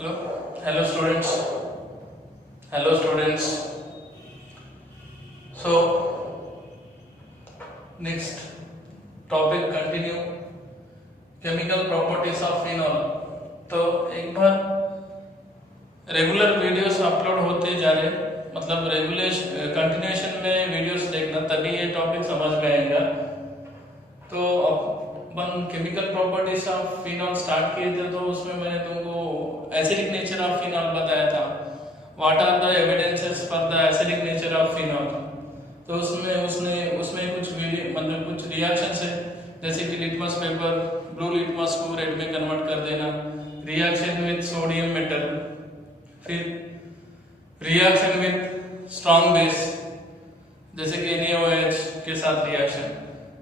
Hello, hello students. Hello students. So next topic continue. Chemical properties of phenol. तो एक बार regular videos upload होते जा रहे, मतलब रेगुलेशन कंटिन्यूएशन में वीडियोस देखना, तभी ये टॉपिक समझ में आएगा। तो अपन chemical properties of phenol start किए थे, तो उसमें मैंने तुमको एसिडिक नेचर ऑफ फिनॉल बताया था। What are the evidences for the acidic nature of phenol. तो उसमें कुछ मतलब कुछ रिएक्शंस है, जैसे कि लिटमस पेपर, ब्लू लिटमस को रेड में कन्वर्ट कर देना, रिएक्शन विद सोडियम मेटल, फिर रिएक्शन विद स्ट्रॉन्ग बेस जैसे कि NaOH के साथ रिएक्शन,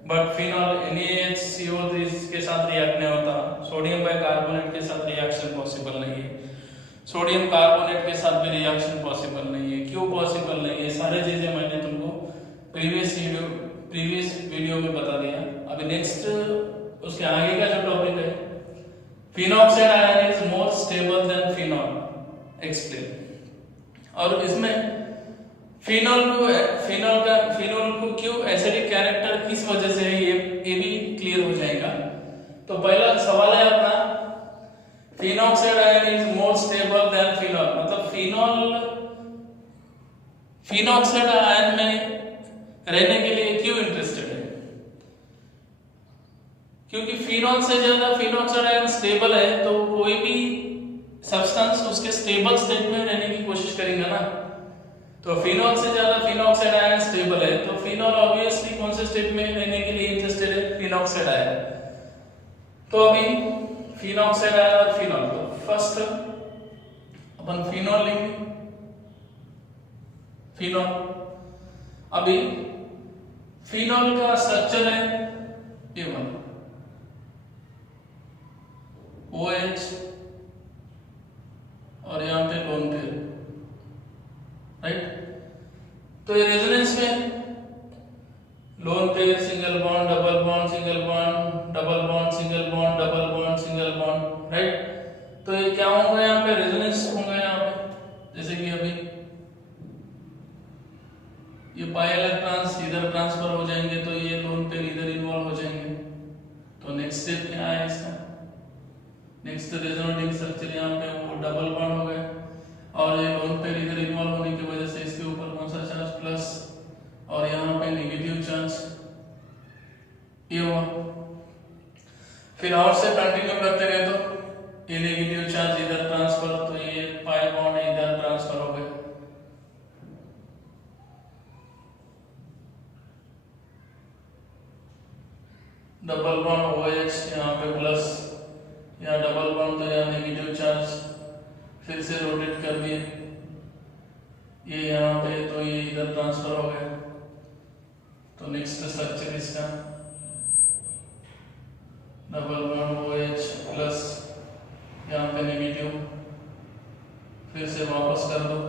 बट फिनॉल NaHCO3 के साथ रिएक्ट नहीं होता। सोडियम बाइकार्बोनेट के साथ रिएक्शन पॉसिबल नहीं है, सोडियम कार्बोनेट के साथ भी रिएक्शन पॉसिबल नहीं है। क्यों पॉसिबल नहीं है? सारी चीजें मैंने तुमको प्रीवियस वीडियो में बता दिया। अभी नेक्स्ट उसके आगे का जो टॉपिक है, phenoxide ion is more stable then phenol, explain. और इसमें फिनॉल को क्यों एसिडिक कैरेक्टर किस वजह से है, ये भी क्लियर हो जाएगा। तो पहला सवाल है अपना, phenoxide ion is more stable then phenol, मतलब फिनॉक्साइड आयन में रहने के लिए क्यों इंटरेस्टेड है? क्योंकि फिनॉल से ज्यादा फिनॉक्साइड आयन स्टेबल है, तो कोई भी सब्सटेंस उसके स्टेबल स्टेट में रहने की कोशिश करेगा ना। तो फिनॉल से ज्यादा फिनॉक्साइड आयन स्टेबल है, तो फिनॉल ऑब्वियसली कौन से स्टेट में रहने के लिए इंटरेस्टेड है? Phenoxide ion. तो अभी फिनॉक्साइड आयन और फिनॉल, तो फर्स्ट अपन फिनॉल लेंगे। फिनॉल, अभी फिनॉल का स्ट्रक्चर है ये वाला OH और यहां पे लोन पेयर, राइट। तो ये रेजोनेंस में lone pair, single bond, double bond, single bond, double bond, single bond, double bond, single bond, right. तो ये क्या होगा? यहाँ पे रेजोनेंस होगा। यहाँ पे जैसे कि अभी ये पाई इलेक्ट्रॉन्स इधर ट्रांसफर हो जाएंगे, तो ये लोन पेयर इधर इन्वॉल्व हो जाएंगे। तो नेक्स्ट स्टेप क्या है इसका? नेक्स्ट रेजोनेटिंग स्ट्रक्चर यहाँ पे वो डबल बॉन्ड हो गया, और ये लोन पेयर इधर इन्वॉल्व होने की वजह से इसके ऊपर कौन सा चार्ज? प्लस, और यहाँ पे नेगेटिव चार्ज, ये हुआ। फिर और से कंटिन्यू करते गए तो ये नेगेटिव चार्ज इधर ट्रांसफर, तो ये पाई बॉन्ड इधर ट्रांसफर हो गए। डबल बॉन्ड OH यहाँ पे प्लस, यहाँ डबल बॉन्ड, तो यहाँ नेगेटिव चार्ज, फिर से रोटेट कर दिए ये यहाँ पे, तो ये इधर ट्रांसफर हो गया। तो नेक्स्ट स्ट्रक्चर इसका डबल बॉन्ड OH प्लस, यहाँ पे नेगेटिव, फिर से वापस कर दो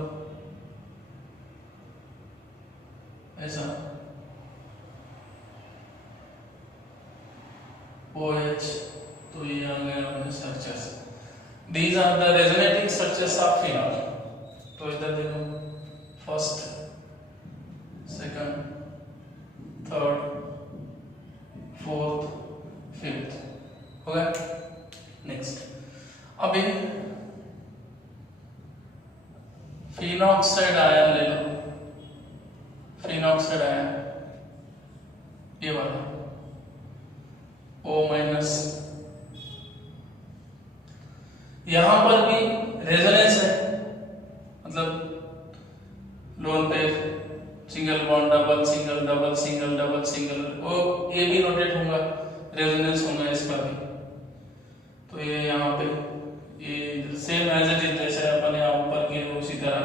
ऐसा, OH, तो ये आ गया अपने structures. These are the resonating structures of phenol. तो इधर देखो, first, second, third, fourth, fifth, हो गया। नेक्स्ट, अभी फिनॉक्साइड आयन ले लो। फिनॉक्साइड आयन ये वाला O-, यहां पर भी रेजोनेंस है, मतलब lone pair, single bond, double, single, double, single, double, single, वो ये भी रोटेट होगा, रेजोनेंस होगा इसका भी। तो ये यहाँ पे ये सेम एज इट इज, जैसे अपन यहाँ ऊपर के उसी तरह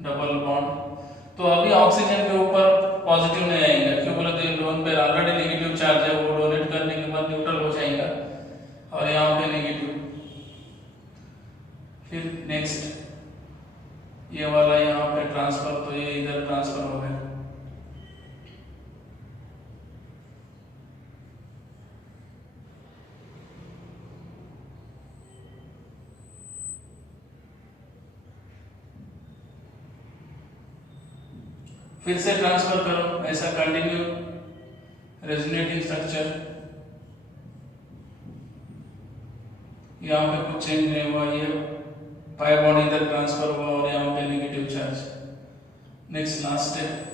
डबल बॉन्ड। तो अभी ऑक्सीजन के ऊपर पॉजिटिव नहीं आएगा, क्यों बोले? तो lone pair already negative charge है, वो डोनेट करने के बाद न्यूट्रल हो जाएगा, और यहाँ पे नेगेटिव। फिर नेक्स्ट ये वाला यहाँ पे ट्रांसफर, तो ये इधर ट्रांसफर हो गया। फिर से ट्रांसफर करो, ऐसा कंटिन्यू रेजोनेटिंग स्ट्रक्चर। यहाँ पे कुछ चेंज नहीं हुआ, ये पाई बॉन्ड इधर ट्रांसफर हुआ और यहाँ पे negative charge. Next last step,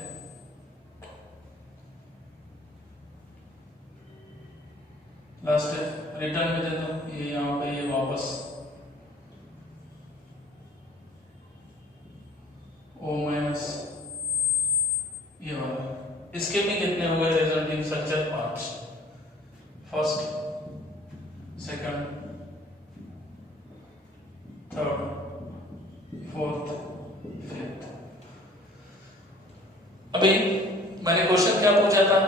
return में दे दो, ये यहाँ पे ये वापस O माइनस ये वाला। इसके भी कितने हो गए resonating structure? 5, first, second, third, fourth, fifth. अभी मैंने क्वेश्चन क्या पूछा था?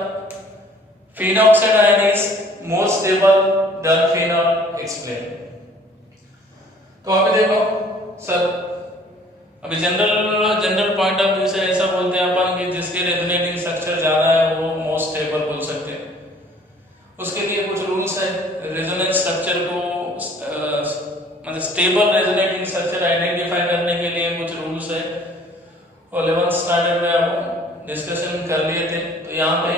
Phenol oxide ion is more stable then phenol, explain. तो अभी देखो सर, अभी जनरल पॉइंट ऑफ व्यू से ऐसा बोलते हैं अपन कि जिसके रेजोनेटिंग स्ट्रक्चर ज्यादा है वो मोर स्टेबल बोल सकते हैं। उसके लिए कुछ रूल्स है। रेजोनेंस स्ट्रक्चर को मतलब स्टेबल रेजोनेटिंग स्ट्रक्चर आइडेंटिफाई करने के लिए कुछ रूल्स है, और 11th स्टैंडर्ड में हम डिस्कशन कर लिए थे। तो यहाँ पे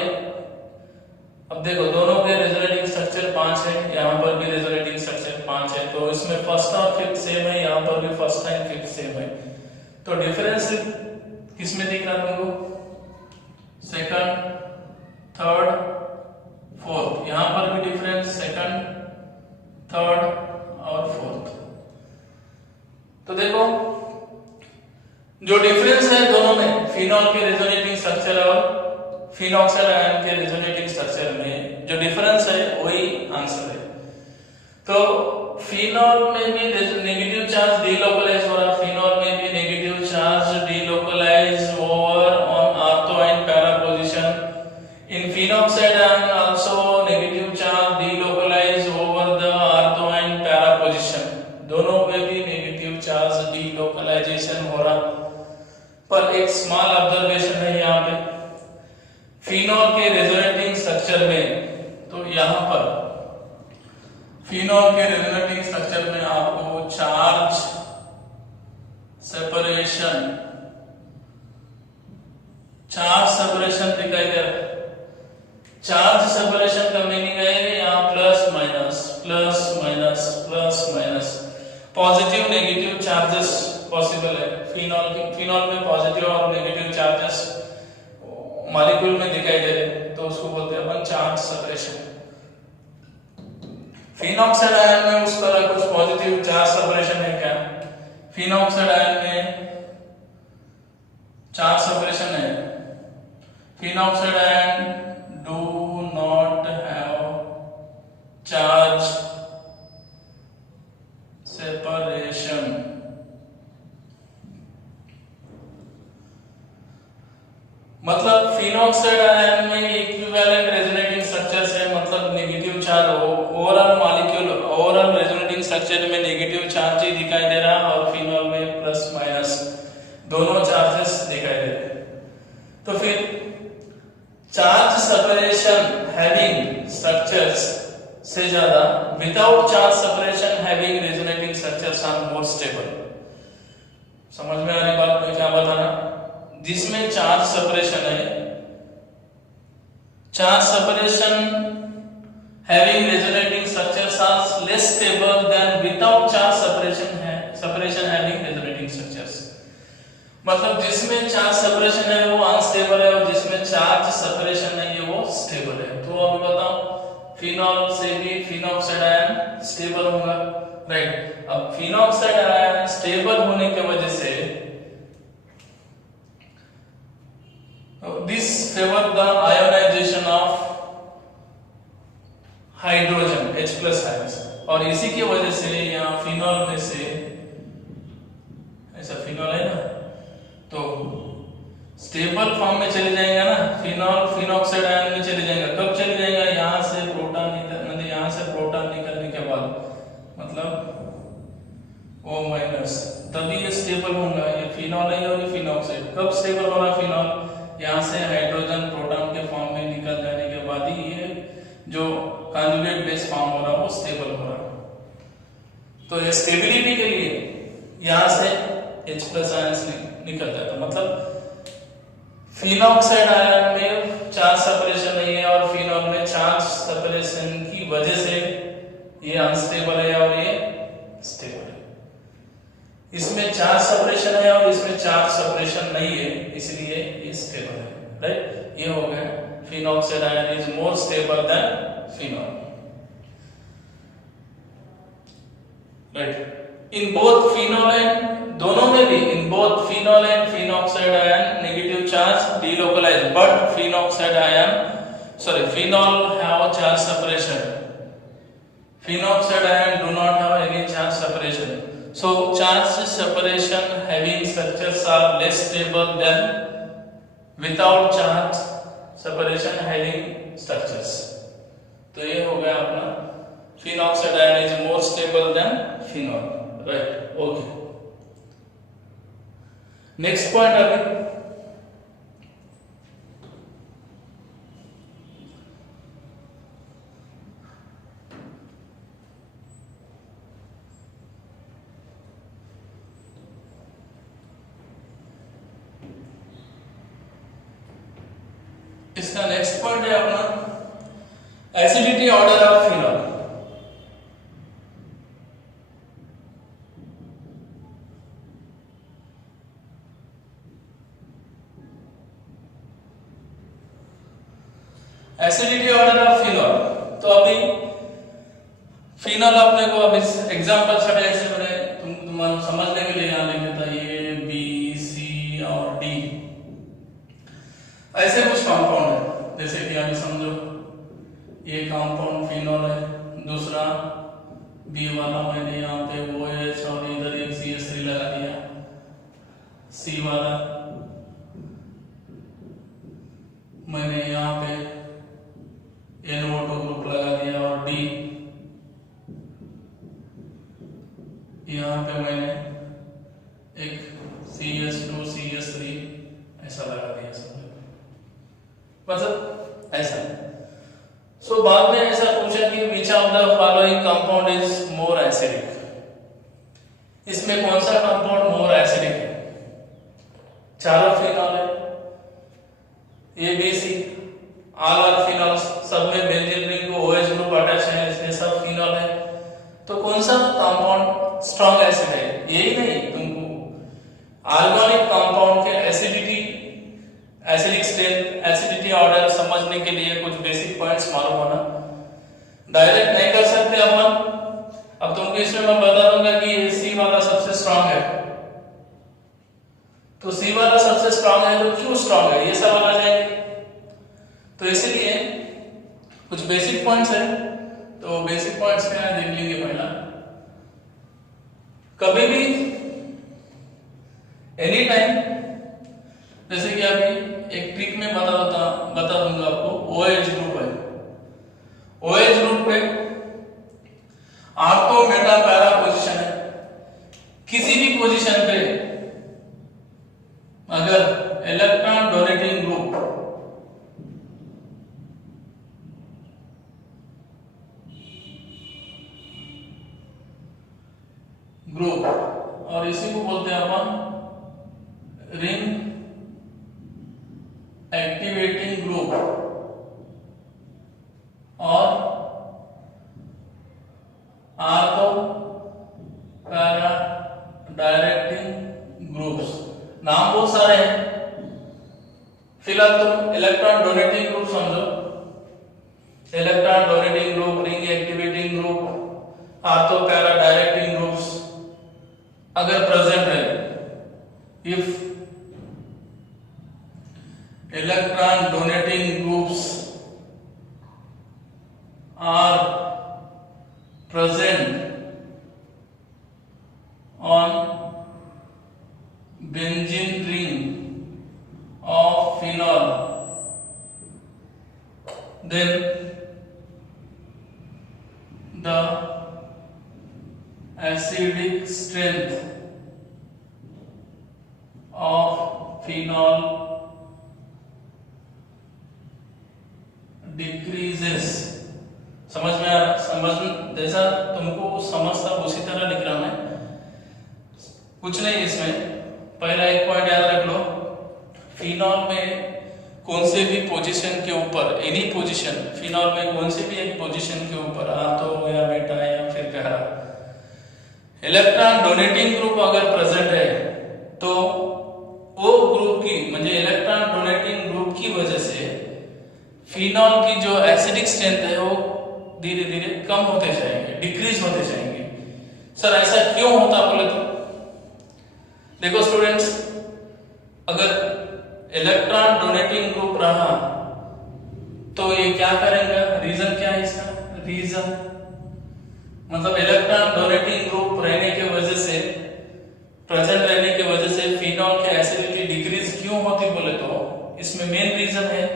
अब देखो दोनों के रेजोनेटिंग स्ट्रक्चर 5 है, यहाँ पर भी रेजोनेटिंग स्ट्रक्चर 5 है, तो इसमें फर्स्ट और फिफ्थ सेम है, यहाँ पर भी फर्स्ट एंड फिफ्थ सेम है। तो डिफरेंस किसमें दिख रहा तुमको? Second, third, fourth. यहाँ पर भी डिफरेंस सेकंड, थर्ड और फोर्थ। तो देखो जो डिफरेंस है दोनों में, फिनॉल के रेजोनेटिंग स्ट्रक्चर और फिनॉल ऑक्साइड आयन के रेजोनेटिंग स्ट्रक्चर में जो डिफरेंस है वही आंसर है। तो फिनॉल में भी नेगेटिव चार्ज डीलोकलाइज हो रहा, फिनॉल में भी negative charge delocalise over on ortho and para position. In phenol oxide ion also negative charge delocalise over the ortho and para position. दोनों में भी नेगेटिव चार्ज डीलोकलाइजेशन हो रहा। पर एक स्मॉल ऑब्जर्वेशन है यहाँ पे, फिनॉल के रेजोनेटिंग स्ट्रक्चर में, तो यहाँ पर फिनॉल के रेजोनेटिंग स्ट्रक्चर में आपको चार्ज सेपरेशन दिखाई दे रहा है। चार्ज सेपरेशन का मीनिंग है यहाँ plus minus plus minus plus minus, positive negative charges possible है। फिनॉल में पॉजिटिव और नेगेटिव चार्जेस मॉलिक्यूल में दिखाई दे रहे, तो उसको बोलते हैं अपन charge separation. Phenol oxide ion में उस तरह कुछ पॉजिटिव चार्ज सेपरेशन है क्या? फिनॉल ऑक्साइड आयन में चार्ज सेपरेशन है। Phenol oxide ion do not have charge separation. मतलब फिनॉल ऑक्साइड आयन में इक्विवेलेंट रेजोनेटिंग स्ट्रक्चर्स है, मतलब negative charge overall molecule overall resonating structure में नेगेटिव चार्ज ही दिखाई दे रहा, और फिनॉल में प्लस माइनस दोनों चार्जेस दिखाई दे रहे। तो फिर चार्ज सेपरेशन हैविंग स्ट्रक्चर्स से ज्यादा without charge separation having resonating structures are more stable. समझ में आ रही बात मैं क्या बता रहा? जिसमें चार्ज सेपरेशन है, charge separation having resonating structures are less stable than without charge separation having resonating structures. मतलब जिसमें चार्ज सेपरेशन है वो अनस्टेबल है, और जिसमें चार्ज सेपरेशन नहीं है वो स्टेबल है। तो अभी बताओ फिनॉल से भी फिनॉल ऑक्साइड आयन स्टेबल होगा, राइट? अब फिनॉल ऑक्साइड आयन स्टेबल होने की वजह से this favor the ionization of hydrogen H+ ions, और इसी की वजह से यहाँ फिनॉल में से, ऐसा फिनॉल है ना, तो स्टेबल फॉर्म में चले जाएगा ना, फिनॉल फिनॉल ऑक्साइड आयन में चले जाएगा। कब चले जाएगा? यहाँ से प्रोटॉन मतलब यहाँ से प्रोटॉन निकलने के बाद, मतलब O-, तभी ये स्टेबल होगा। ये फिनॉल है और ये फिनॉल ऑक्साइड। कब स्टेबल हो रहा फिनॉल? यहाँ से हाइड्रोजन प्रोटॉन के फॉर्म में निकल जाने के बाद ही ये जो कॉन्जुगेट बेस फॉर्म हो रहा वो स्टेबल हो रहा। तो ये स्टेबिलिटी के लिए यहाँ से H+ आयंस निकल जाता। मतलब फिनॉक्साइड आयन में चार्ज सेपरेशन नहीं है और फिनॉल में चार्ज सेपरेशन की वजह से ये अनस्टेबल है और ये स्टेबल है। इसमें चार्ज सेपरेशन है और इसमें चार्ज सेपरेशन नहीं है, इसलिए ये स्टेबल है, राइट। ये हो गया phenoxide ion is more stable then phenol, right. In both phenol and दोनों में भी in both phenol and phenoxide ion negative charge delocalized, but phenoxide ion phenol have charge separation. Phenoxide ion do not have any charge separation. So charge separation having structures are less stable than without charge separation having structures. तो ये हो गया अपना phenoxide ion is more stable than phenol, right? Okay. Next point अभी इसका next point है अपना acidity order of phenol. Acidity order of phenol, तो अभी फिनॉल अपने को अब इस एग्जांपल से ऐसे मैंने तुम समझने के लिए यहां लिख देता ए बी सी और डी, ऐसे कुछ कंपाउंड है। जैसे कि अभी समझो ये कंपाउंड फिनॉल है, दूसरा बी वाला मैंने यहाँ पे OH और इधर एक CH3 लगा दिया, सी वाला मैंने यहाँ पे NO2 ग्रुप लगा दिया और डी यहाँ पे मैंने एक CH2 CH3 ऐसा लगा दिया, मतलब ऐसा। सो बाद में ऐसा पूछा कि which of the following compound is more acidic, इसमें कौन सा कंपाउंड मोर एसिडिक है? चारों फिनॉल है, A B C all are phenol, सब में बेंजीन रिंग को OH ग्रुप अटैच है, इसमें सब फिनॉल है, तो कौन सा कंपाउंड स्ट्रॉन्ग एसिड है? यही नहीं, तुमको ऑर्गेनिक कंपाउंड के acidity acidic strength acidity order समझने के लिए कुछ बेसिक पॉइंट्स मालूम होना। डायरेक्ट नहीं कर सकते अपन। अब तुमको इसमें मैं बता दूंगा कि सी वाला सबसे स्ट्रांग है, तो सी वाला सबसे स्ट्रांग है तो क्यों स्ट्रांग है, ये सवाल आ जाएंगे। तो इसलिए कुछ बेसिक पॉइंट्स है, तो बेसिक पॉइंट्स में देख लेंगे। पहला, कभी भी एनी टाइम, जैसे कि अभी एक ट्रिक में बता दूंगा आपको, OH ग्रुप है, OH ग्रुप पे ऑर्थो मेटा पैरा पोजीशन है, किसी भी पोजीशन पे अगर इलेक्ट्रॉन डोनेटिंग ग्रुप और इसी को बोलते हैं अपन रिंग एक्टिवेटिंग ग्रुप और ऑर्थो पैरा डायरेक्टिंग ग्रुप्स। नाम बहुत सारे हैं, फिलहाल तुम इलेक्ट्रॉन डोनेटिंग ग्रुप समझो, electron donating group, ring activating group, ortho para directing groups अगर प्रेजेंट है, if electron donating groups are present on benzene ring of phenol, then the acidic strength of phenol decreases. समझ में आ रहा? समझ जैसा तुमको समझता उसी तरह लिख रहा मैं, कुछ नहीं इसमें। पहला एक पॉइंट याद रख लो, फिनॉल में कौन से भी पोजीशन के ऊपर, एनी पोजीशन, फिनॉल में कौन से भी एक पोजीशन के ऊपर आर्थो या बेटा या फिर पैरा, इलेक्ट्रॉन डोनेटिंग ग्रुप अगर प्रेजेंट है तो वो ग्रुप की म्हणजे इलेक्ट्रॉन डोनेटिंग ग्रुप की वजह से फिनॉल की जो एसिडिक स्ट्रेंथ है वो धीरे धीरे कम होते जाएंगे, डिक्रीज होते जाएंगे। सर ऐसा क्यों होता बोले तो देखो स्टूडेंट्स, अगर इलेक्ट्रॉन डोनेटिंग ग्रुप रहा तो ये क्या करेंगे, रीजन क्या है इसका, रीजन मतलब इलेक्ट्रॉन डोनेटिंग ग्रुप रहने की वजह से, प्रेजेंट रहने की वजह से फिनॉल की एसिडिटी डिक्रीज क्यों होती बोले तो इसमें मेन रीजन है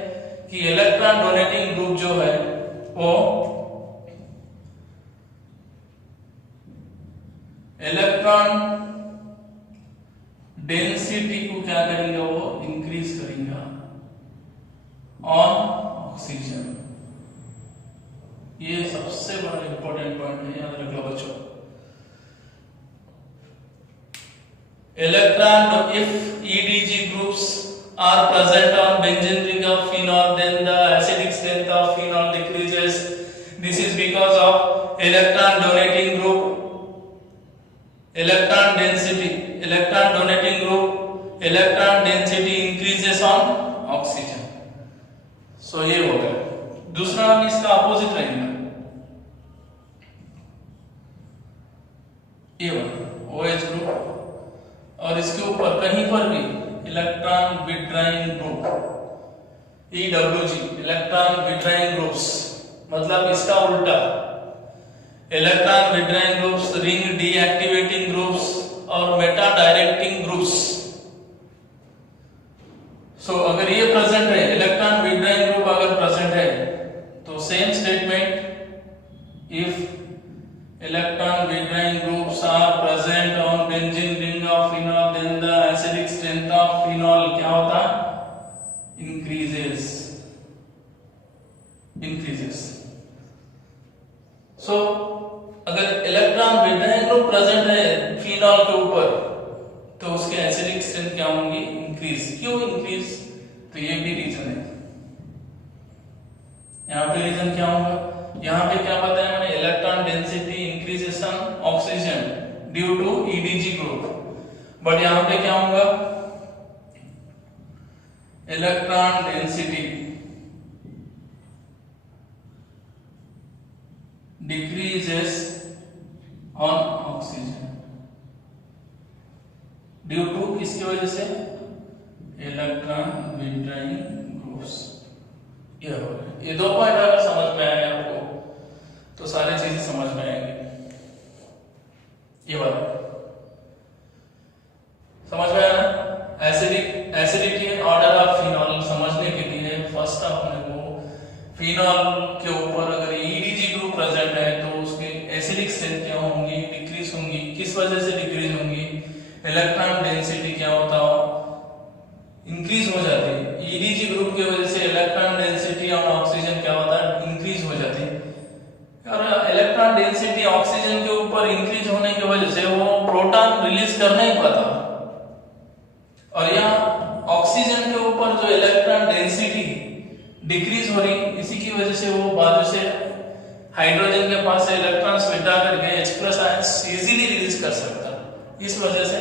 कि इलेक्ट्रॉन डोनेटिंग ग्रुप जो है वो इलेक्ट्रॉन डेंसिटी को क्या करेंगे, वो इंक्रीज करेंगे ऑन ऑक्सीजन। ये सबसे बड़ा इंपॉर्टेंट पॉइंट है, याद रख लो बच्चों। Electron if EDG groups are present on benzene ring of phenol, then the acidic strength of phenol decreases. This is because of electron donating group, electron density, electron donating group, electron density increases on oxygen. So ये हो गया। दूसरा हम इसका opposite रहेगा, ये वाला OH group, और इसके ऊपर कहीं पर भी electron withdrawing group EWG, electron withdrawing groups, मतलब इसका उल्टा electron withdrawing groups, ring deactivating groups और मेटा डायरेक्टिंग ग्रुप्स। सो अगर ये प्रेजेंट है, इलेक्ट्रॉन विड्रॉइंग ग्रुप अगर प्रेजेंट है तो same statement, if electron withdrawing groups are present on benzene ring of phenol, then the acidic strength of phenol क्या होता, increases, increases. So अगर electron withdrawing group present है phenol के ऊपर तो उसके एसिडिक स्ट्रेंथ क्या होंगी, इंक्रीज। क्यों इंक्रीज, तो ये भी रीजन है। यहाँ पे रीजन क्या होगा, यहाँ पे क्या बताया मैंने, electron density increases on oxygen due to EDG group, but यहाँ पे क्या होगा, electron density decreases on oxygen due to किसकी वजह से, इलेक्ट्रॉन विड्रॉइंग ग्रुप्स। ये दो पॉइंट अगर समझ में आए आपको तो सारी चीजें समझ में आएंगी। ये बात समझ में आया ना। Acidity and order of phenol समझने के लिए फर्स्ट अपने को फिनॉल के ऊपर अगर EDG ग्रुप प्रेजेंट है तो उसके एसिडिक स्ट्रेंथ क्या होंगी, डिक्रीज होंगी। किस वजह से डिक्रीज होंगी, इलेक्ट्रॉन डेंसिटी क्या होता हो, इंक्रीज हो जाती है। EDG ग्रुप की वजह से इलेक्ट्रॉन डेंसिटी ऑन ऑक्सीजन क्या होता है, इंक्रीज हो जाती है। और इलेक्ट्रॉन डेंसिटी ऑक्सीजन के ऊपर इंक्रीज होने की वजह से वो प्रोटॉन रिलीज कर नहीं पाता, और यहाँ ऑक्सीजन के ऊपर जो इलेक्ट्रॉन डेंसिटी डिक्रीज हो रही, इसी की वजह से वो बाजू से हाइड्रोजन के पास से इलेक्ट्रॉन्स विड्रॉ करके H+ आयंस इजीली रिलीज कर सकता। इस वजह से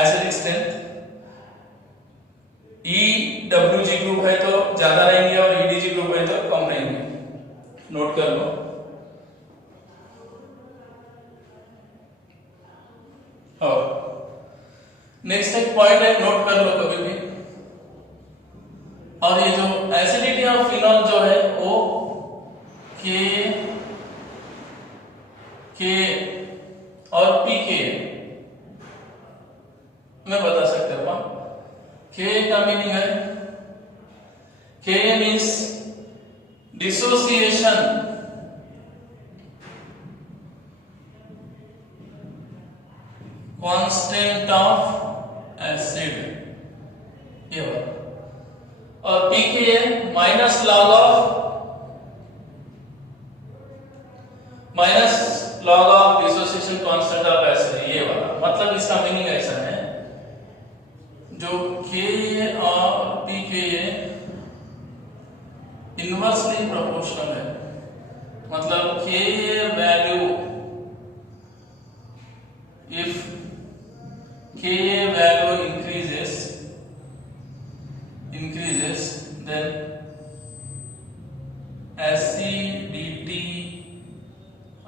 एसिडिक स्ट्रेंथ EWG ग्रुप है तो ज्यादा रहेंगे और EDG ग्रुप है तो कम रहेंगे। नोट कर लो। और नेक्स्ट एक पॉइंट है, नोट कर लो कभी भी। और ये जो एसिडिटी ऑफ फिनॉल जो है वो के और पीके में बता सकते हो आप। के का मीनिंग है, K means dissociation constant of acid, ये बात। और pK minus log of dissociation constant of acid, ये वाला। मतलब इसका मीनिंग ऐसा है, जो के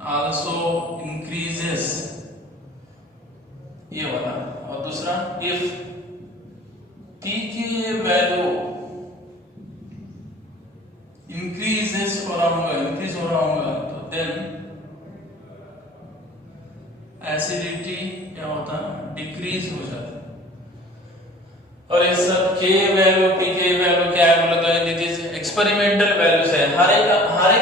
आल्सो इंक्रीजेस, ये वाला। और दूसरा इफ pKa वैल्यू इंक्रीज हो रहा होगा तो देन एसिडिटी क्या होता है, डिक्रीज हो जाता है। और ये सब K वैल्यू pKa वैल्यू क्या है बोले तो दिस इज एक्सपेरिमेंटल वैल्यूज है। हर एक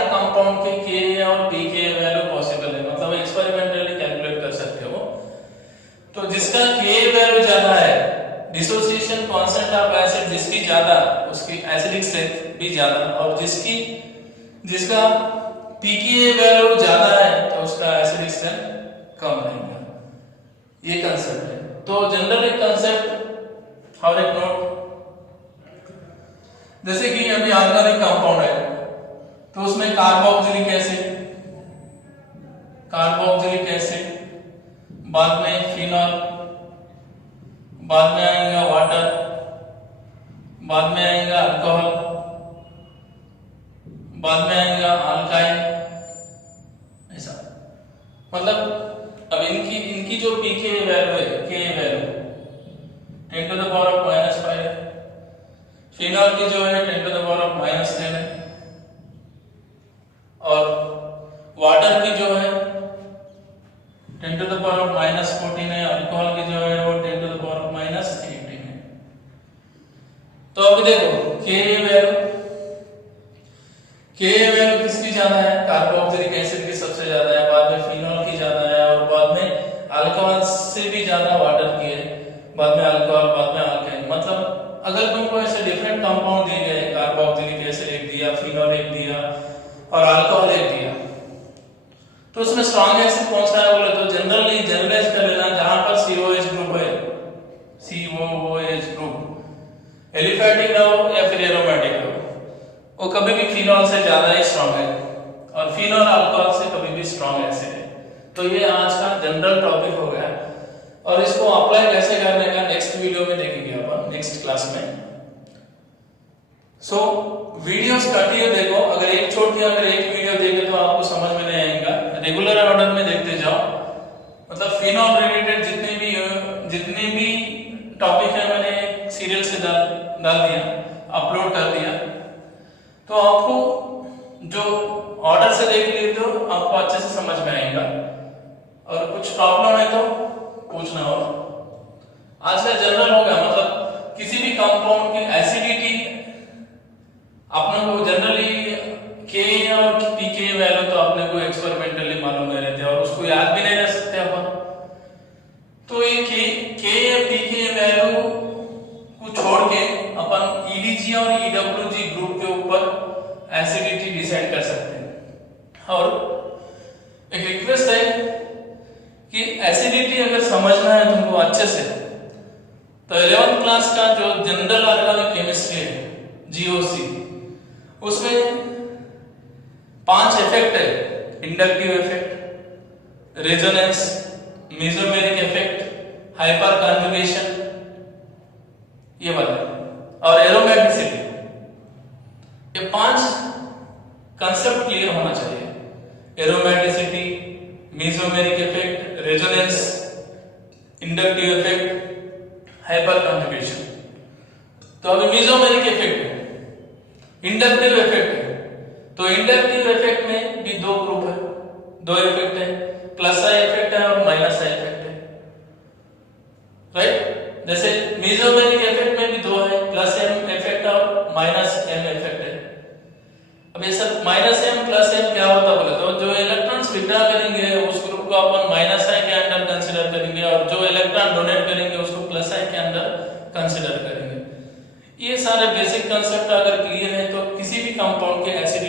कंपाउंड के Ka और pKa वैल्यू पॉसिबल है, मतलब एक्सपेरिमेंटली कैलकुलेट कर सकते हो। तो जिसका Ka वैल्यू ज्यादा है, डिसोसिएशन कांस्टेंट ऑफ एसिड जिसकी ज्यादा, उसकी एसिडिक स्ट्रेंथ भी ज्यादा, और जिसका pKa वैल्यू ज्यादा है तो उसका एसिडिक स्ट्रेंथ कम रहेगा। ये कंसेप्ट है। तो जनरल एक कंसेप्ट और एक नोट, जैसे कि अभी ऑर्गेनिक कंपाउंड है तो उसमें कार्बोक्सिलिक एसिड, बाद में फिनॉल, बाद में आएगा वाटर, बाद में आएगा अल्कोहल, बाद में आएगा अल्काइल, ऐसा। मतलब अब इनकी जो pKa वैल्यू है, Ka value 10 to the power of -5 है, फिनॉल की जो है 10 to the power of -10 है, और वाटर की जो है 10 to the power of -14 है, अल्कोहल की जो है वो 10 to the power of -18 है। तो अभी देखो Ka वैल्यू किसकी ज्यादा है, कार्बोक्सिलिक एसिड की सबसे ज्यादा है, बाद में फिनॉल की ज्यादा है, और बाद में अल्कोहल से भी ज्यादा वाटर की है, बाद में अल्कोहल, बाद में अल्काइन। मतलब अगर तुमको ऐसे डिफरेंट कंपाउंड दिए गए, कार्बोक्सिलिक एसिड एक दिया, फिनॉल एक दिया और अल्कोहल एक दिया, तो उसमें स्ट्रॉन्ग एसिड कौन सा है बोले तो जनरली जनरलाइज कर लेना, जहां पर COH ग्रुप है, COOH ग्रुप एलिफैटिक रहो या फिर एरोमेटिक रहो, वो कभी भी फिनॉल से ज्यादा ही स्ट्रॉन्ग है, और फिनॉल अल्कोहल से कभी भी स्ट्रॉन्ग एसिड है। तो ये आज का जनरल टॉपिक हो गया, और इसको अप्लाई कैसे करने का नेक्स्ट वीडियो में देखेंगे अपन, नेक्स्ट क्लास में। सो वीडियोस कंटिन्यू देखो, अगर एक छोड़ के अगर एक वीडियो देखे तो आपको समझ में नहीं आएगा, रेगुलर ऑर्डर में देखते जाओ। मतलब फिनॉल रिलेटेड जितने भी टॉपिक है मैंने सीरियल से डाल दिया, अपलोड कर दिया, तो आपको जो ऑर्डर से देख लिए तो आपको अच्छे से समझ में आएगा, और कुछ प्रॉब्लम है तो पूछना। और आज का जनरल होगा, मतलब किसी भी कंपाउंड की एसिडिटी अपने को जनरली Ka और pKa वैल्यू तो अपने को एक्सपेरिमेंटली मालूम नहीं रहते, और उसको याद भी नहीं रख सकते अपन। तो ये Ka या pKa वैल्यू को छोड़ के अपन EDG और EWG ग्रुप के ऊपर एसिडिटी डिसाइड कर सकते हैं। और एक रिक्वेस्ट है कि एसिडिटी अगर समझना है तुमको अच्छे से, तो 11th क्लास का जो जनरल ऑर्गेनिक केमिस्ट्री है GOC, उसमें 5 इफेक्ट है, inductive effect, resonance, mesomeric effect, hyper conjugation, ये वाला, और एरोमेटिसिटी। ये 5 कंसेप्ट क्लियर होना चाहिए। Aromaticity, mesomeric effect, resonance, inductive effect, hyper conjugation. तो अभी मेसोमेरिक इफेक्ट है, इंडक्टिव इफेक्ट है, तो इंडक्टिव इफेक्ट में भी 2 ग्रुप है, 2 इफेक्ट है, प्लस आई इफेक्ट है और माइनस आई इफेक्ट है, राइट। जैसे मेसोमेरिक इफेक्ट में भी 2 है, प्लस एम इफेक्ट और माइनस एम इफेक्ट है। अब ये सब माइनस एम प्लस एम क्या होता बोले तो जो इलेक्ट्रॉन्स विड्रॉ करेंगे उस ग्रुप को अपन माइनस आई के अंदर कंसीडर करेंगे, और जो इलेक्ट्रॉन डोनेट करेंगे उसको प्लस आई के अंदर कंसीडर करेंगे। ये सारे बेसिक कंसेप्ट अगर क्लियर है तो किसी भी कंपाउंड के एसिड